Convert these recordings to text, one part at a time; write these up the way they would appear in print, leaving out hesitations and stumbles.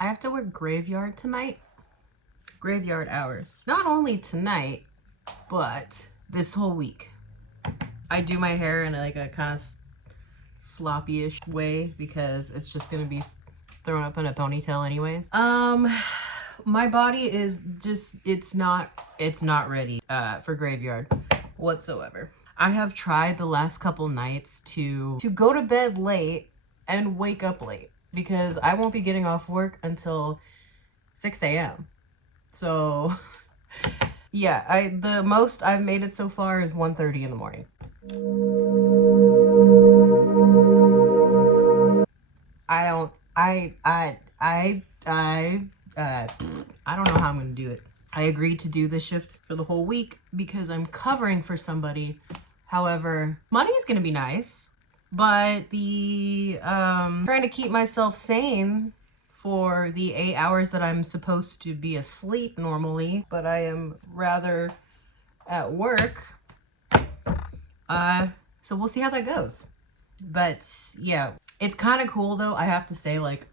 I have to work graveyard tonight. Graveyard hours. Not only tonight, but this whole week. I do my hair in like a kind of sloppy-ish way because it's just gonna be thrown up in a ponytail anyways. My body is just, it's not ready for graveyard whatsoever. I have tried the last couple nights to go to bed late and wake up late because I won't be getting off work until 6 a.m. So yeah, the most I've made it so far is 1:30 in the morning. I don't I don't know how I'm gonna do it. I agreed to do the shift for the whole week because I'm covering for somebody. However, money's gonna be nice, but the trying to keep myself sane for the 8 hours that I'm supposed to be asleep normally, but I am rather at work. So we'll see how that goes. But yeah, it's kind of cool though. I have to say, like,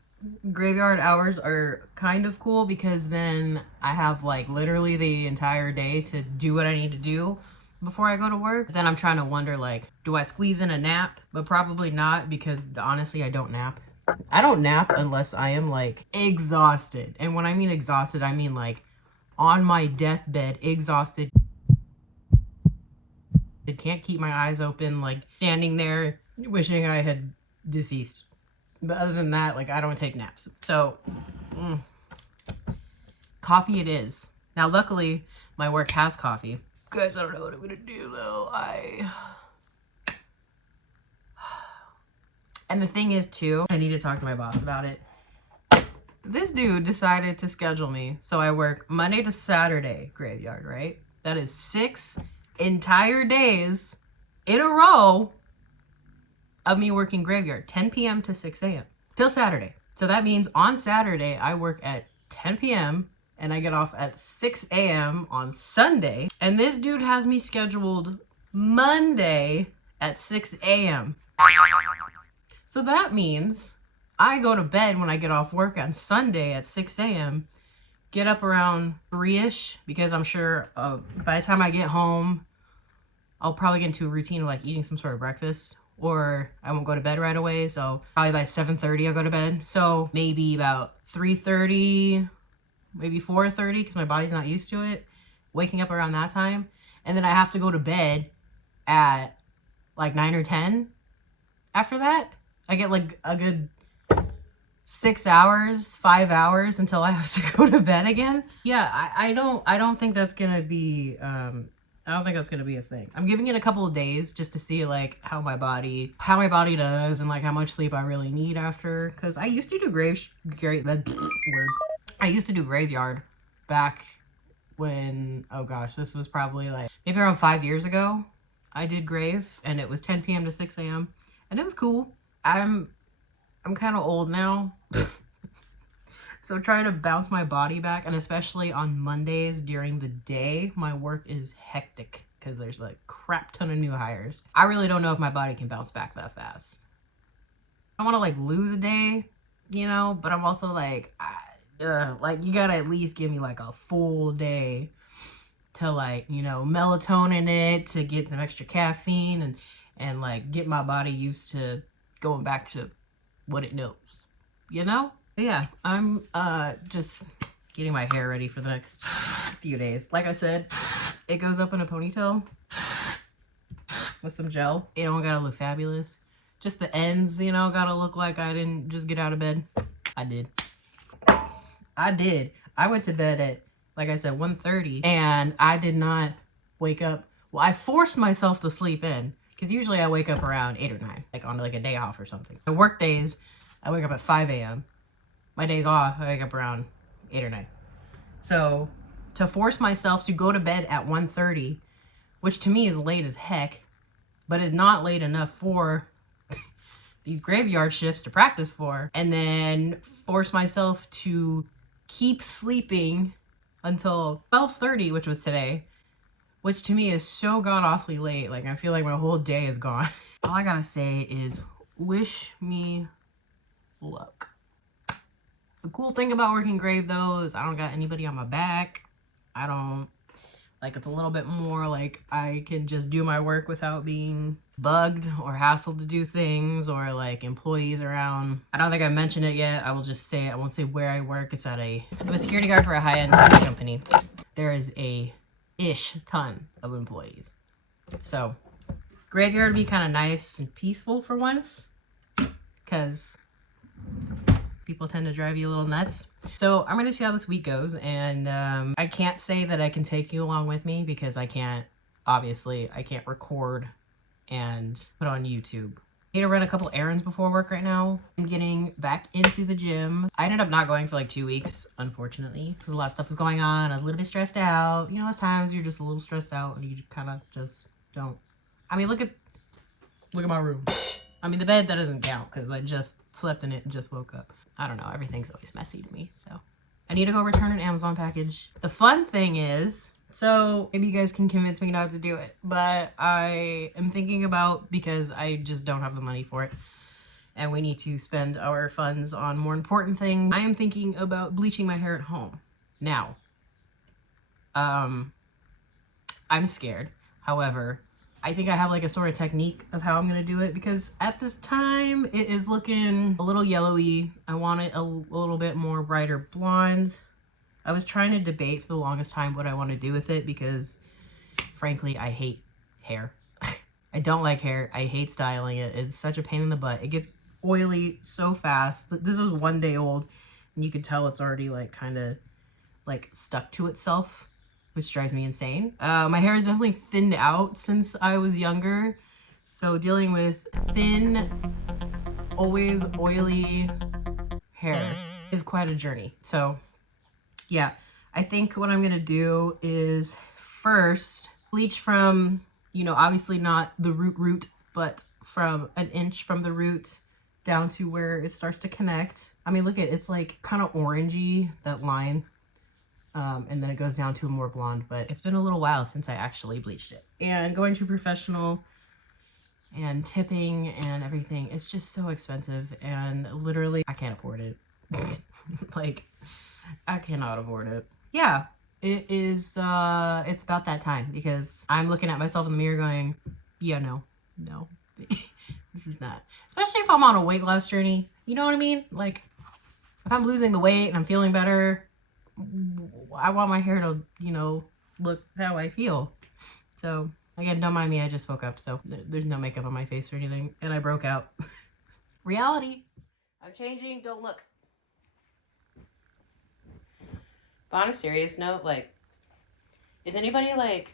graveyard hours are kind of cool because then I have like literally the entire day to do what I need to do before I go to work. But then I'm trying to wonder, like, do I squeeze in a nap? But probably not, because honestly I don't nap. I don't nap unless I am like exhausted. And when I mean exhausted, I mean like on my deathbed, exhausted. I can't keep my eyes open, like standing there wishing I had deceased. But other than that, like, I don't take naps. So, coffee it is. Now, luckily, my work has coffee. Guys, I don't know what I'm gonna do though. And the thing is too, I need to talk to my boss about it. This dude decided to schedule me so I work Monday to Saturday graveyard, right? That is 6 entire days in a row of me working graveyard, 10 p.m. to 6 a.m. till Saturday. So that means on Saturday, I work at 10 p.m. and I get off at 6 a.m. on Sunday. And this dude has me scheduled Monday at 6 a.m. So that means I go to bed when I get off work on Sunday at 6 a.m., get up around 3-ish, because I'm sure by the time I get home, I'll probably get into a routine of like eating some sort of breakfast, or I won't go to bed right away. So probably by 7:30 I'll go to bed. So maybe about 3:30, maybe 4:30, because my body's not used to it, waking up around that time. And then I have to go to bed at like 9 or 10 after that. I get like a good 6 hours, 5 hours until I have to go to bed again. Yeah, I don't think that's gonna be I don't think that's gonna be a thing. I'm giving it a couple of days just to see like how my body does and like how much sleep I really need after. Cause I used to do I used to do graveyard back when, oh gosh, this was probably like maybe around 5 years ago. I did grave and it was 10 p.m. to 6 a.m. and it was cool. I'm kind of old now. So trying to bounce my body back, and especially on Mondays during the day, my work is hectic because there's like crap ton of new hires. I really don't know if my body can bounce back that fast. I want to like lose a day, you know, but I'm also like, like you gotta at least give me like a full day to like, you know, melatonin it, to get some extra caffeine and like get my body used to going back to what it knows, you know? But yeah, I'm just getting my hair ready for the next few days. Like I said, it goes up in a ponytail with some gel. It don't gotta look fabulous. Just the ends, you know, gotta look like I didn't just get out of bed. I did. I went to bed at, like I said, 1:30, and I did not wake up. Well, I forced myself to sleep in, because usually I wake up around 8 or 9, like on like a day off or something. My work days, I wake up at 5 a.m. My days off, I wake up around 8 or 9. So to force myself to go to bed at 1:30, which to me is late as heck, but is not late enough for these graveyard shifts to practice for, and then force myself to keep sleeping until 12:30, which was today, which to me is so god awfully late. Like, I feel like my whole day is gone. All I gotta say is wish me luck. The cool thing about working grave though is I don't got anybody on my back. I don't, like, it's a little bit more like I can just do my work without being bugged or hassled to do things, or like employees around. I don't think I mentioned it yet. I will just say it. I won't say where I work. It's at I'm a security guard for a high-end tech company. There is a ton of employees. So graveyard would be kind of nice and peaceful for once, because people tend to drive you a little nuts. So I'm gonna see how this week goes, and I can't say that I can take you along with me because I can't record and put on YouTube. I need to run a couple errands before work right now. I'm getting back into the gym. I ended up not going for like 2 weeks, unfortunately, because a lot of stuff was going on. I was a little bit stressed out. You know, there's times you're just a little stressed out and you kind of just don't. I mean, look at my room. I mean, the bed, that doesn't count because I just slept in it and just woke up. I don't know. Everything's always messy to me, so I need to go return an Amazon package. The fun thing is, so maybe you guys can convince me not to do it, but I am thinking about, because I just don't have the money for it and we need to spend our funds on more important things. I am thinking about bleaching my hair at home. Now, I'm scared. However, I think I have like a sort of technique of how I'm gonna do it, because at this time it is looking a little yellowy. I want it a little bit more brighter blonde. I was trying to debate for the longest time what I want to do with it, because frankly I hate hair. I don't like hair. I hate styling it. It's such a pain in the butt. It gets oily so fast. This is 1 day old and you can tell it's already like kind of like stuck to itself, which drives me insane. My hair is definitely thinned out since I was younger, so dealing with thin, always oily hair is quite a journey. So yeah, I think what I'm gonna do is first bleach from, you know, obviously not the root, but from an inch from the root down to where it starts to connect. I mean, look at it's like kind of orangey, that line. And then it goes down to a more blonde, but it's been a little while since I actually bleached it. And going to professional and tipping and everything, it's just so expensive, and literally I can't afford it. Like, I cannot afford it. Yeah, it is, it's about that time, because I'm looking at myself in the mirror going, yeah, no, this is not. Especially if I'm on a weight loss journey, you know what I mean? Like, if I'm losing the weight and I'm feeling better, I want my hair to, you know, look how I feel. So, again, don't mind me, I just woke up, so there's no makeup on my face or anything, and I broke out. Reality. I'm changing, don't look. But on a serious note, like, is anybody, like,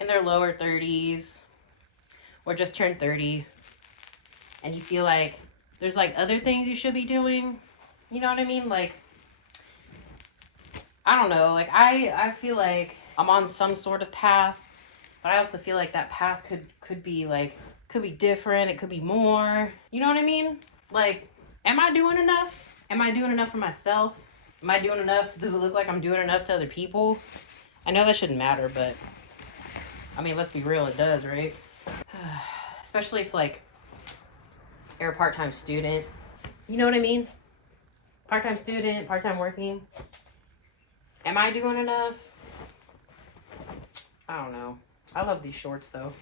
in their lower 30s or just turned 30 and you feel like there's, like, other things you should be doing? You know what I mean? Like, I don't know, like, I feel like I'm on some sort of path, but I also feel like that path could be, like, could be different, it could be more, you know what I mean? Like, am I doing enough? Am I doing enough for myself? Am I doing enough? Does it look like I'm doing enough to other people? I know that shouldn't matter, but, I mean, let's be real, it does, right? Especially if, like, you're a part-time student, you know what I mean? Part-time student, part-time working. Am I doing enough? I don't know. I love these shorts, though.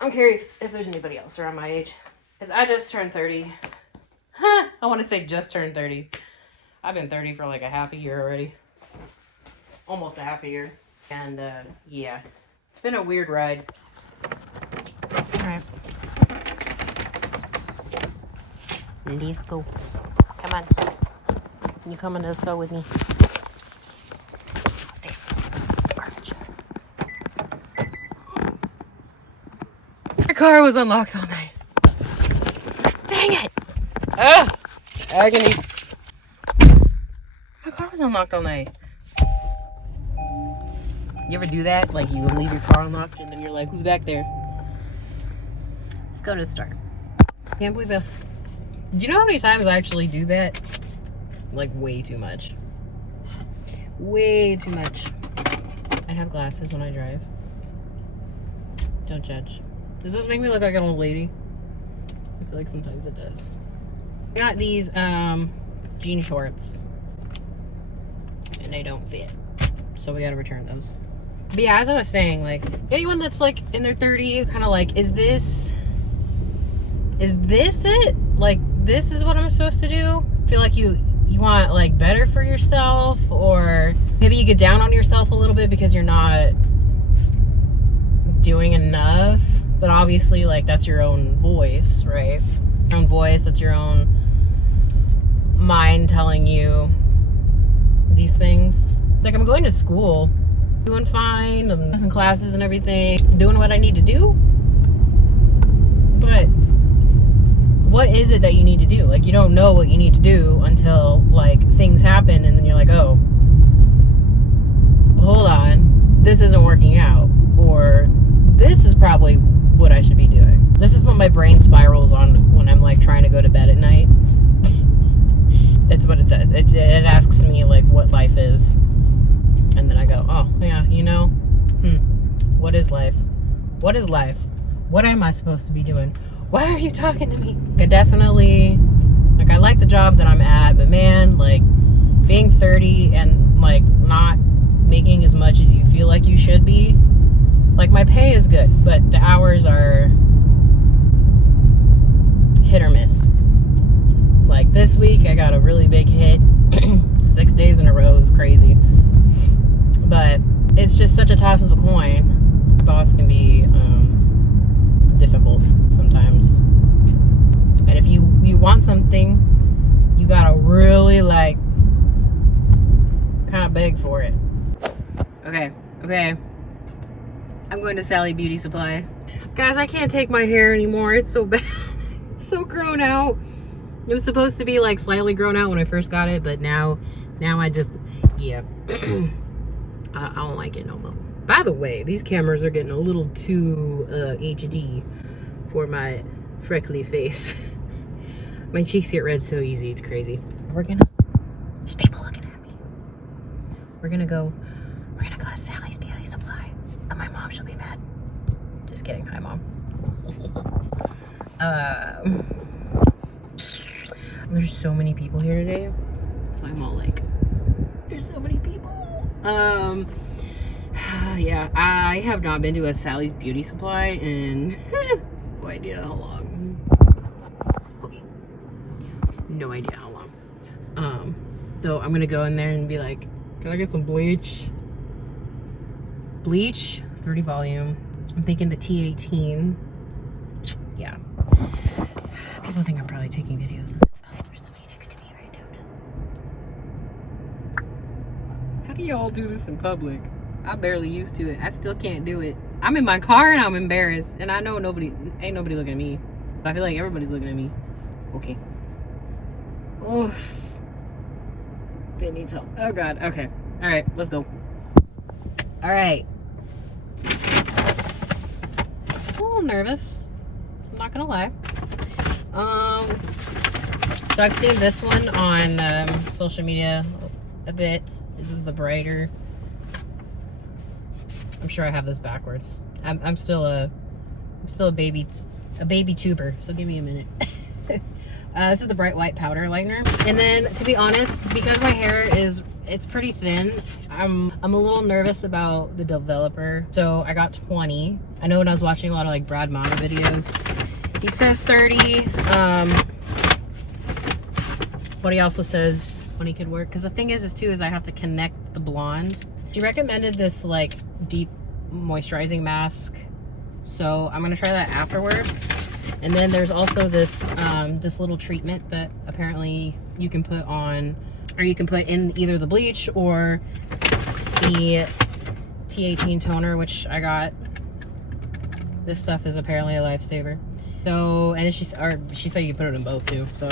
I'm curious if there's anybody else around my age. Because I just turned 30. I want to say just turned 30. I've been 30 for like a half a year already. Almost a half a year. And, yeah. It's been a weird ride. Alright. Let's go. Come on. You coming to the store with me? The car was unlocked all night. Dang it! Ugh! Agony. My car was unlocked all night. You ever do that? Like, you leave your car unlocked and then you're like, who's back there? Let's go to the store. Can't believe it. Do you know how many times I actually do that? Like, way too much. Way too much. I have glasses when I drive. Don't judge. Does this make me look like an old lady? I feel like sometimes it does. Got these jean shorts and they don't fit, so we gotta return those. But yeah, as I was saying, like anyone that's like in their 30s, kind of like, is this it? Like, this is what I'm supposed to do? Feel like you want like better for yourself, or maybe you get down on yourself a little bit because you're not doing enough. But obviously, like, that's your own voice, right? Your own voice, that's your own mind telling you these things. It's like, I'm going to school, doing fine, I'm in classes and everything, doing what I need to do. But what is it that you need to do? Like, you don't know what you need to do until like things happen, and then you're like, oh, hold on, this isn't working out, or this is probably what I should be doing. This is what my brain spirals on when I'm like trying to go to bed at night. It's what it does. It asks me like what life is, and then I go, oh yeah, you know, what is life? What is life? What am I supposed to be doing? Why are you talking to me? I definitely, like, I like the job that I'm at, but man, like, being 30 and like not making as much as you feel like you should be. Like, my pay is good, but the hours are hit or miss. Like, this week I got a really big hit. 6 days in a row is crazy. But it's just such a toss of the coin. My boss can be difficult sometimes. And if you want something, you gotta really like kind of beg for it. Okay. I'm going to Sally Beauty Supply. Guys, I can't take my hair anymore. It's so bad. It's so grown out. It was supposed to be like slightly grown out when I first got it, but now I just, yeah. I don't like it no more. By the way, these cameras are getting a little too HD for my freckly face. My cheeks get red so easy, it's crazy. There's people looking at me. We're gonna go to Sally's Beauty Supply. And my mom, she'll be mad. Just kidding, hi mom. There's so many people here today, so I'm all like, there's so many people. Yeah, I have not been to a Sally's Beauty Supply in no idea how long. Okay, no idea how long. So I'm gonna go in there and be like, can I get some bleach? Bleach, 30 volume. I'm thinking the T18. Yeah. People think I'm probably taking videos. Oh, there's somebody next to me right now. How do y'all do this in public? I'm barely used to it. I still can't do it. I'm in my car and I'm embarrassed. And I know ain't nobody looking at me. But I feel like everybody's looking at me. Okay. Oof. They need help. Oh God. Okay. All right. Let's go. All right. A little nervous. I'm not gonna lie. So I've seen this one on social media a bit. This is the brighter. I'm sure I have this backwards. I'm still a baby tuber. So give me a minute. This is the bright white powder liner. And then, to be honest, because my hair it's pretty thin, I'm a little nervous about the developer. So I got 20. I know when I was watching a lot of like Brad Mata videos, he says 30. But he also says 20 could work. Because the thing is I have to connect the blonde. She recommended this like deep moisturizing mask. So I'm gonna try that afterwards. And then there's also this this little treatment that apparently you can put on, or you can put in either the bleach or the T18 toner, which I got. This stuff is apparently a lifesaver. So, and then she said you can put it in both too. So,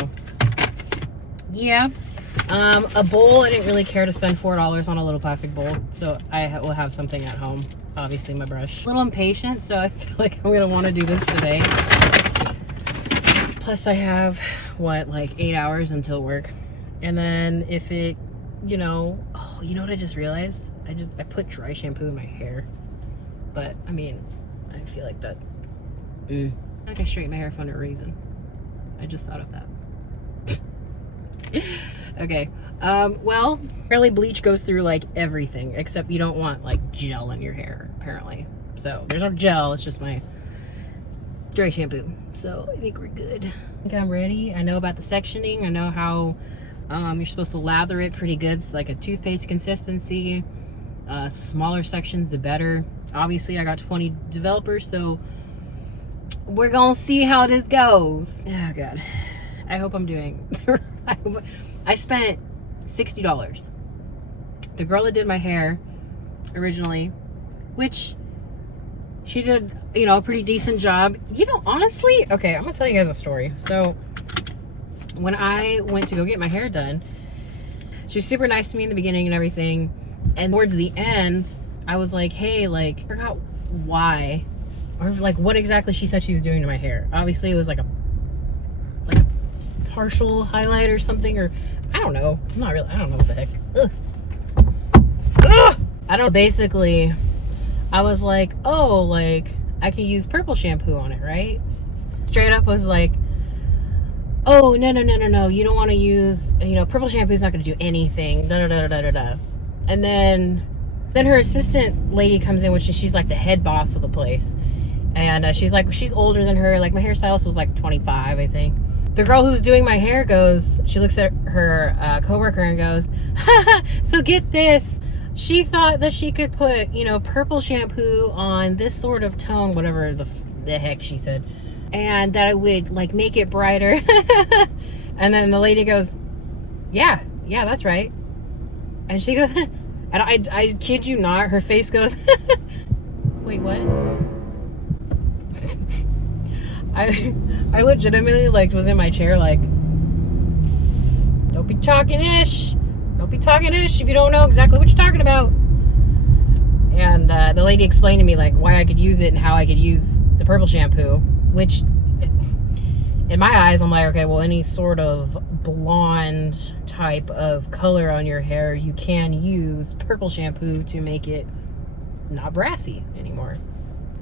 yeah. A bowl, I didn't really care to spend $4 on a little plastic bowl, so I will have something at home. Obviously my brush. A little impatient, so I feel like I'm gonna want to do this today. Plus I have, what, like 8 hours until work. And then if it, you know, oh, you know what I just realized? I put dry shampoo in my hair. But, I mean, I feel like that, like I straighten my hair for no reason. I just thought of that. Okay. Well, apparently bleach goes through like everything, except you don't want like gel in your hair, apparently. So there's no gel, it's just my dry shampoo. So I think we're good. I think I'm ready. I know about the sectioning. I know how you're supposed to lather it pretty good. It's like a toothpaste consistency. Smaller sections, the better. Obviously, I got 20 developers, so we're gonna see how this goes. Oh God. I hope I'm doing. I spent $60. The girl that did my hair originally, which she did, you know, a pretty decent job. You know, honestly, okay, I'm gonna tell you guys a story. So when I went to go get my hair done, she was super nice to me in the beginning and everything. And towards the end, I was like, hey, like, I forgot why, or like what exactly she said she was doing to my hair. Obviously, it was like a partial highlight or something, or I don't know. I'm not really, I don't know what the heck. Ugh. Ugh. I don't know. Basically, I was like, oh, like, I can use purple shampoo on it, right? Straight up was like, oh, no. You don't want to use, you know, purple shampoo is not going to do anything. Da. And then her assistant lady comes in, which she's like the head boss of the place. And she's like, she's older than her. Like, my hairstylist was like 25, I think. The girl who's doing my hair goes, she looks at her coworker and goes, so get this. She thought that she could put, you know, purple shampoo on this sort of tone, whatever the heck she said, and that it would like make it brighter. And then the lady goes, yeah, that's right. And she goes, and I kid you not, her face goes, wait, what? I legitimately like was in my chair like, don't be talking ish if you don't know exactly what you're talking about. And the lady explained to me like why I could use it and how I could use the purple shampoo, which in my eyes I'm like, okay, well, any sort of blonde type of color on your hair, you can use purple shampoo to make it not brassy anymore.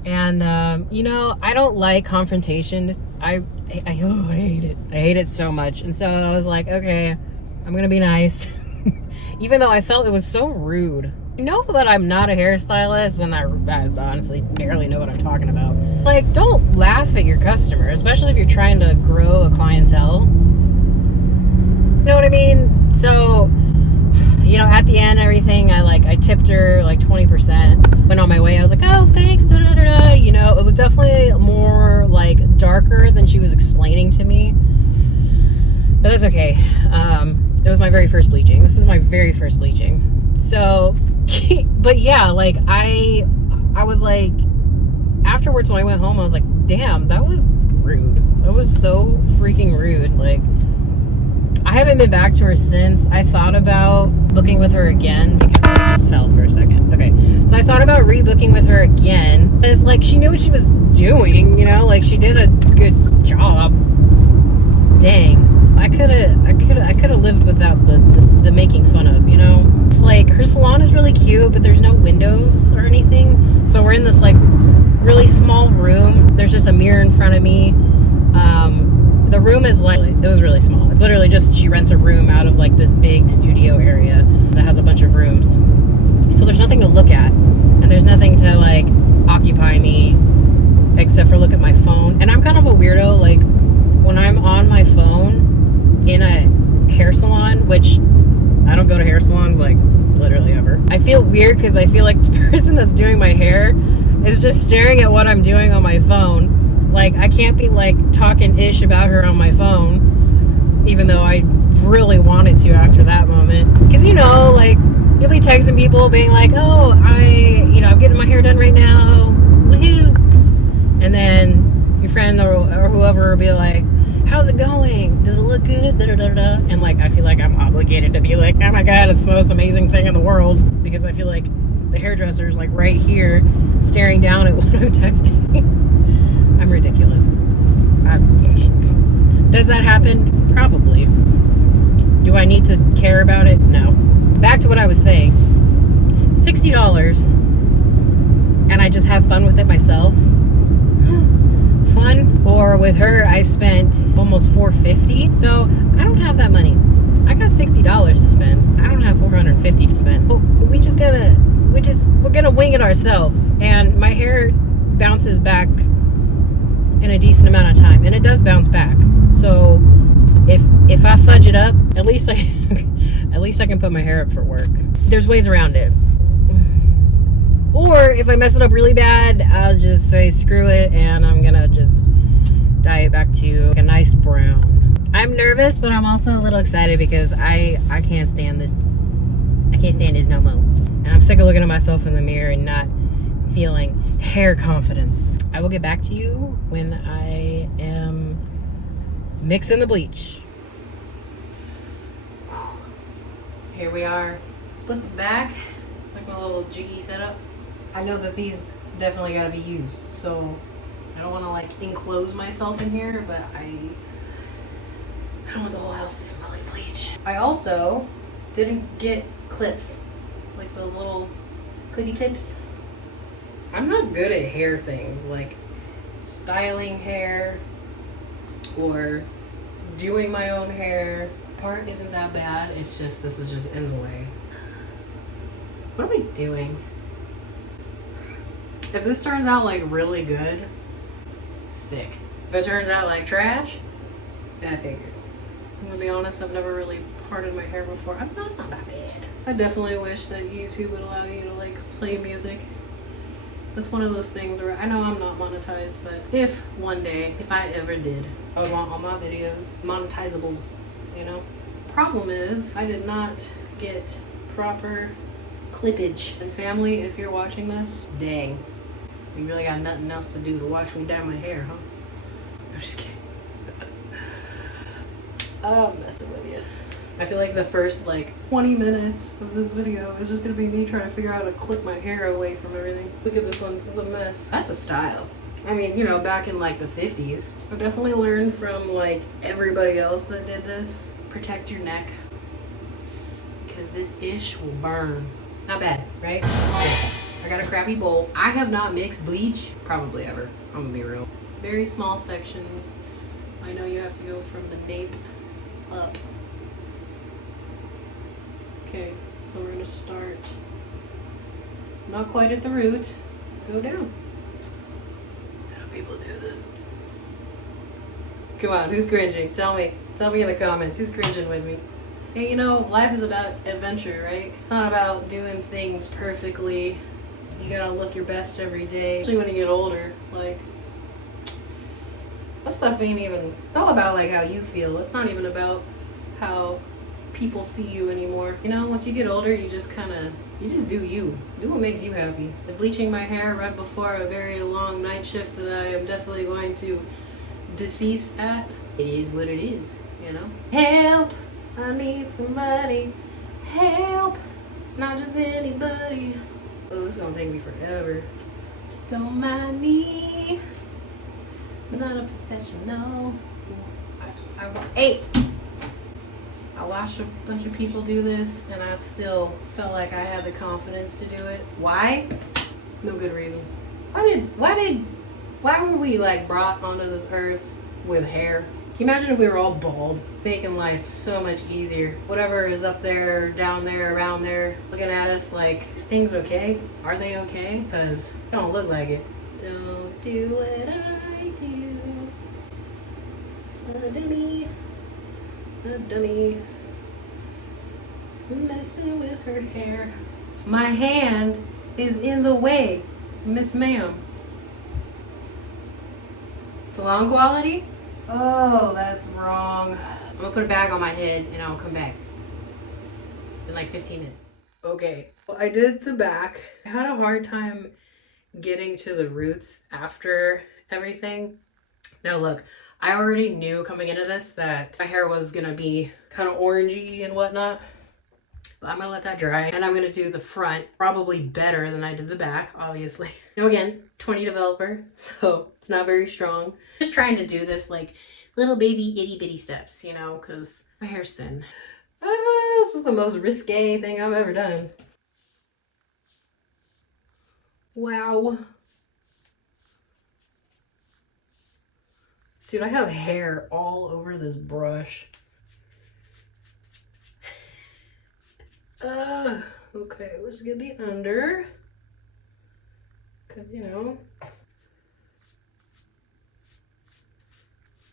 And you know, I don't like confrontation. I hate it. I hate it so much. And so I was like, okay, I'm gonna be nice. Even though I felt it was so rude. You know that I'm not a hairstylist, and I honestly barely know what I'm talking about. Like, don't laugh at your customer, especially if you're trying to grow a clientele. You know what I mean? So, you know, at the end, everything, I tipped her like 20%. Went on my way. I was like, oh, thanks. You know, it was definitely more like darker than she was explaining to me. But that's okay. It was my very first bleaching. This is my very first bleaching. So, but yeah, like I was like, afterwards when I went home, I was like, damn, that was rude. That was so freaking rude. Like, I haven't been back to her since. I thought about booking with her again because I just fell for a second. Okay, so I thought about rebooking with her again. It's like she knew what she was doing, you know, like she did a good job. Dang, I could have lived without the making fun of, you know. It's like her salon is really cute, but there's no windows or anything. So we're in this like really small room. There's just a mirror in front of me. The room is like, it was really small. It's literally just, she rents a room out of like this big studio area that has a bunch of rooms. So there's nothing to look at, and there's nothing to like occupy me except for look at my phone. And I'm kind of a weirdo. Like, when I'm on my phone in a hair salon, which I don't go to hair salons like literally ever, I feel weird because I feel like the person that's doing my hair is just staring at what I'm doing on my phone. Like, I can't be like talking ish about her on my phone, even though I really wanted to after that moment. Because, you know, like, you'll be texting people being like, oh, I'm getting my hair done right now, woohoo. And then your friend or whoever will be like, how's it going? Does it look good? And like, I feel like I'm obligated to be like, oh my God, it's the most amazing thing in the world. Because I feel like the hairdresser's like right here staring down at what I'm texting. I'm ridiculous. Does that happen? Probably. Do I need to care about it? No. Back to what I was saying. $60, and I just have fun with it myself. Fun. Or with her, I spent almost $450. So I don't have that money. I got $60 to spend. I don't have $450 to spend. We're gonna wing it ourselves. And my hair bounces back in a decent amount of time, and it does bounce back. So if I fudge it up, at least I can put my hair up for work. There's ways around it. Or if I mess it up really bad, I'll just say screw it, and I'm gonna just dye it back to a nice brown. I'm nervous, but I'm also a little excited because I can't stand this. I can't stand this no more. And I'm sick of looking at myself in the mirror and not feeling hair confidence. I will get back to you when I am mixing the bleach. Here we are. Split the back, like a little jiggy setup. I know that these definitely gotta be used, so I don't want to like enclose myself in here, but I don't want the whole house to smell like bleach. I also didn't get clips, like those little clippy clips. I'm not good at hair things, like styling hair or doing my own hair. Part isn't that bad, it's just this is just in the way. What are we doing? If this turns out like really good, sick. If it turns out like trash, I figured. I'm gonna be honest, I've never really parted my hair before. That's not that bad. I definitely wish that YouTube would allow you to like play music. That's one of those things where I know I'm not monetized, but if one day, if I ever did, I would want all my videos monetizable, you know? Problem is, I did not get proper clippage. And family, if you're watching this, dang. So you really got nothing else to do to watch me dye my hair, huh? I'm just kidding. I'm messing with you. I feel like the first like 20 minutes of this video is just gonna be me trying to figure out how to clip my hair away from everything. Look at this one, it's a mess. That's a style. I mean, you know, back in like the 50s. I definitely learned from like everybody else that did this. Protect your neck, because this ish will burn. Not bad, right? I got a crappy bowl. I have not mixed bleach probably ever. I'm gonna be real. Very small sections. I know you have to go from the nape up. Okay, so we're gonna start not quite at the root. Go down. How do people do this? Come on, who's cringing? Tell me in the comments, who's cringing with me? Hey, you know, life is about adventure, right? It's not about doing things perfectly. You gotta look your best every day, especially when you get older. Like, that stuff ain't even, it's all about like how you feel. It's not even about how people see you anymore. You know, once you get older, you just do you. Do what makes you happy. The bleaching my hair right before a very long night shift that I am definitely going to decease at. It is what it is, you know? Help! I need somebody. Help! Not just anybody. Oh, this is gonna take me forever. Don't mind me. I'm not a professional. Hey! I watched a bunch of people do this, and I still felt like I had the confidence to do it. Why? No good reason. Why were we like brought onto this earth with hair? Can you imagine if we were all bald? Making life so much easier. Whatever is up there, down there, around there, looking at us like, is things okay? Are they okay? Because it don't look like it. Don't do what I do. A dummy. A dummy. Messing with her hair. My hand is in the way, Miss Ma'am. Salon quality? Oh, that's wrong. I'm gonna put a bag on my head and I'll come back in like 15 minutes. Okay, well, I did the back. I had a hard time getting to the roots after everything. Now look, I already knew coming into this that my hair was gonna be kind of orangey and whatnot. But I'm gonna let that dry, and I'm gonna do the front probably better than I did the back, obviously. Now again, 20 developer, so it's not very strong. Just trying to do this like little baby itty bitty steps, you know, because my hair's thin. This is the most risque thing I've ever done. Wow. Dude, I have hair all over this brush. Okay, let's get the under. Because, you know.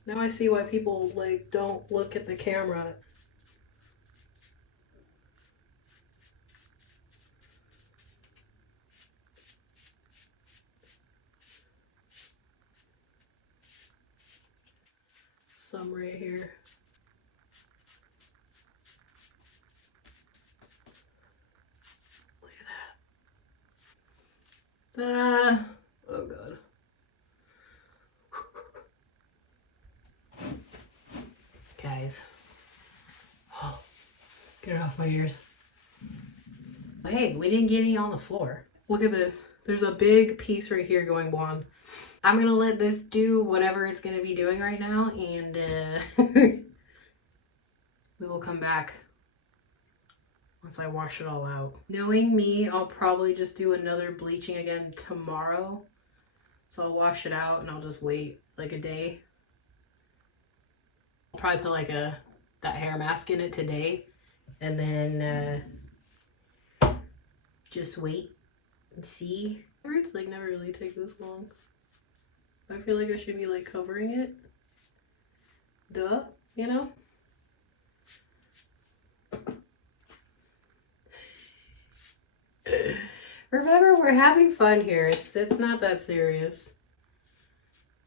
Now I see why people, like, don't look at the camera. Some right here. Look at that. Oh god. Guys. Oh, get it off my ears. Hey, we didn't get any on the floor. Look at this. There's a big piece right here going blonde. I'm gonna let this do whatever it's gonna be doing right now, and we will come back once I wash it all out. Knowing me, I'll probably just do another bleaching again tomorrow. So I'll wash it out and I'll just wait like a day. I'll probably put like that hair mask in it today, and then just wait and see. Roots like never really take this long. I feel like I should be like covering it. Duh, you know? Remember, we're having fun here. It's not that serious.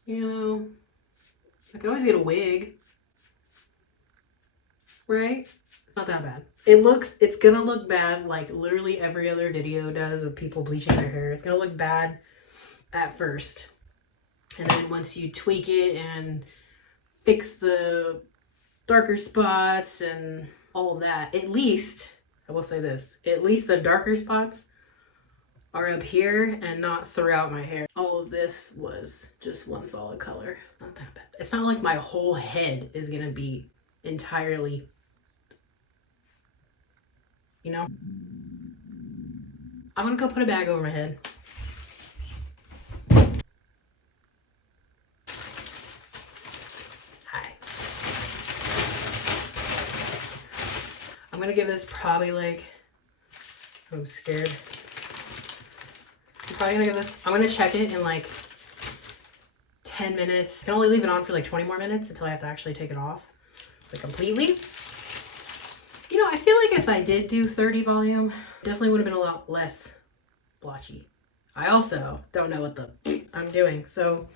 You know, I can always get a wig. Right? Not that bad. It's gonna look bad like literally every other video does of people bleaching their hair. It's gonna look bad at first. And then once you tweak it and fix the darker spots and all of that, at least, I will say this, at least the darker spots are up here and not throughout my hair. All of this was just one solid color. Not that bad. It's not like my whole head is gonna be entirely, you know? I'm gonna go put a bag over my head. Hi. I'm gonna give this probably like, I'm scared. I'm probably gonna give this, I'm gonna check it in like 10 minutes. I can only leave it on for like 20 more minutes until I have to actually take it off like completely. You know, I feel like if I did do 30 volume, definitely would have been a lot less blotchy. I also don't know what the I'm doing, so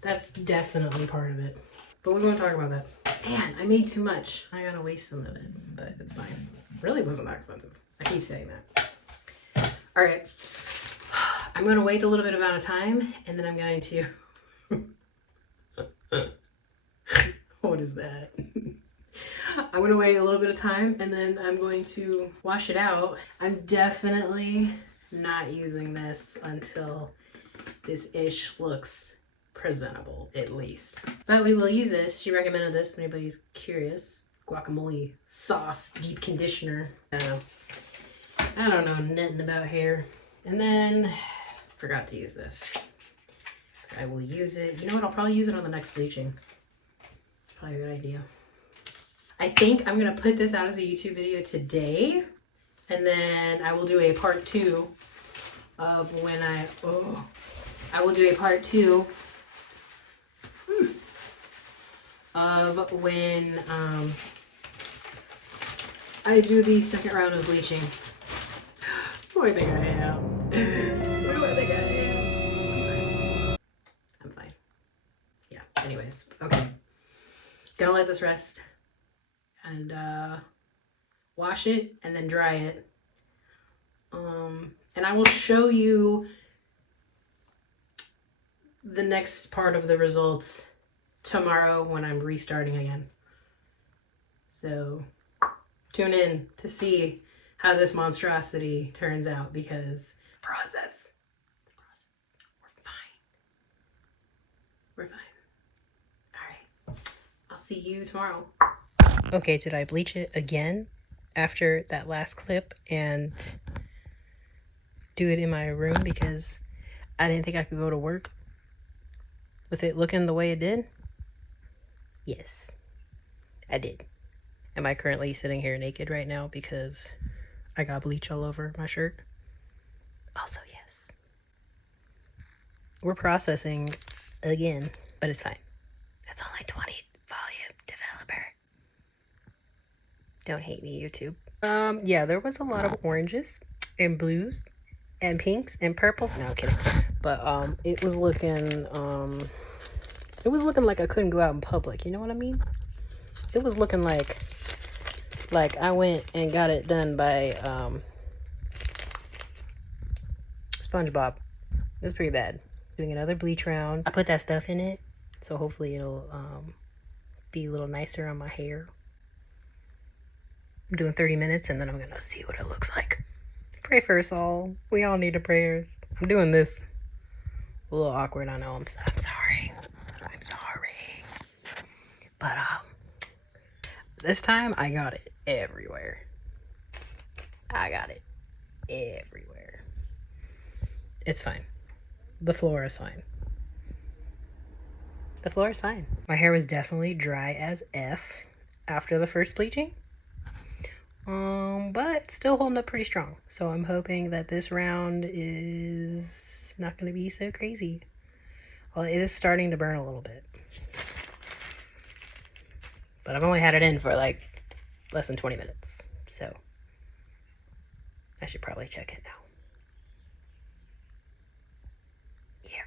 that's definitely part of it. But we won't talk about that. Man, I made too much. I gotta waste some of it, but it's fine. It really wasn't that expensive. I keep saying that. All right, I'm gonna wait a little bit amount of time, and then I'm going to. What is that? I'm gonna wait a little bit of time, and then I'm going to wash it out. I'm definitely not using this until this ish looks presentable, at least. But we will use this. She recommended this if anybody's curious. Guacamole sauce deep conditioner. I don't know nothing about hair. And then forgot to use this. I will use it. You know what? I'll probably use it on the next bleaching. Probably a good idea. I think I'm gonna put this out as a YouTube video today, and then I will do a part 2 of when I will do a part 2 of when I do the second round of bleaching. Who do I think I am? Who do I think I am? I'm fine. Yeah, anyways, okay. Gonna let this rest and wash it and then dry it. And I will show you the next part of the results tomorrow when I'm restarting again. So tune in to see how this monstrosity turns out, because process. We're fine. All right. I'll see you tomorrow. Okay, did I bleach it again after that last clip and do it in my room because I didn't think I could go to work with it looking the way it did? Yes, I did. Am I currently sitting here naked right now because I got bleach all over my shirt. Also, yes. We're processing again, but it's fine. It's only 20 volume developer. Don't hate me, YouTube. Yeah, there was a lot of oranges and blues and pinks and purples. No, I'm kidding. But it was looking like I couldn't go out in public. You know what I mean? It was looking like I went and got it done by SpongeBob. It was pretty bad. Doing another bleach round. I put that stuff in it, so hopefully it'll be a little nicer on my hair. I'm doing 30 minutes and then I'm gonna see what it looks like. Pray for us all. We all need a prayers. I'm doing this. A little awkward, I know. I'm sorry. I'm sorry. But this time I got it everywhere. I got it everywhere. It's fine. The floor is fine. The floor is fine. My hair was definitely dry as F after the first bleaching. But still holding up pretty strong. So I'm hoping that this round is not going to be so crazy. Well, it is starting to burn a little bit. But I've only had it in for like less than 20 minutes. So I should probably check it now. Yeah.